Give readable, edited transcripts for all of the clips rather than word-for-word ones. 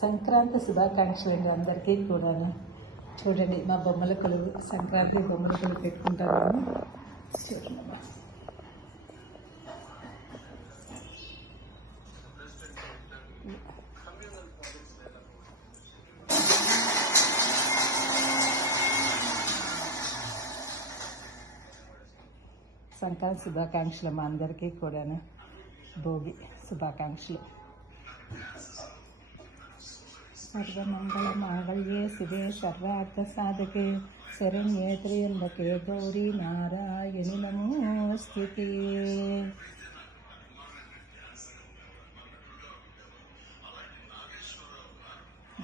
సంక్రాంతి శుభాకాంక్షలు అండి అందరికీ కూడాను. చూడండి మా బొమ్మల కొలువు, సంక్రాంతి బొమ్మల కొలువు పెట్టుకుంటాను. చూడండి సంక్రాంతి శుభాకాంక్షలు మా అందరికీ కూడాను. భోగి శుభాకాంక్షలు. సర్వమంగళ మాంగళ్యే శివే సర్వార్థ సాధకే శరణ్యే త్ర్యంబకే గౌరీ నారాయణి నమోస్తుతే.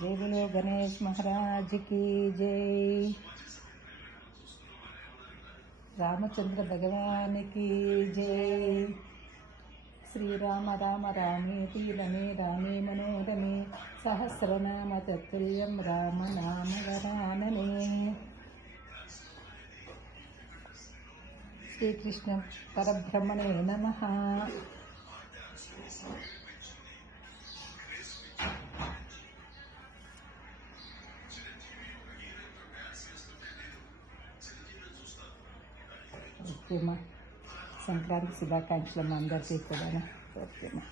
జై బోలో గణేష్ మహారాజ్ की जय. రామచంద్ర భగవాన్ की जय. శ్రీరామ రామ రామేతి రమే రామే మనోరమే సహస్రనామ తత్తుల్యం రామ నామ వరాననే. శ్రీకృష్ణ పరబ్రహ్మణే నమః. ఓకేమా, సంక్రాంతి శుభాకాంక్షలు మా అందరికీ కూడా. ఓకేమా.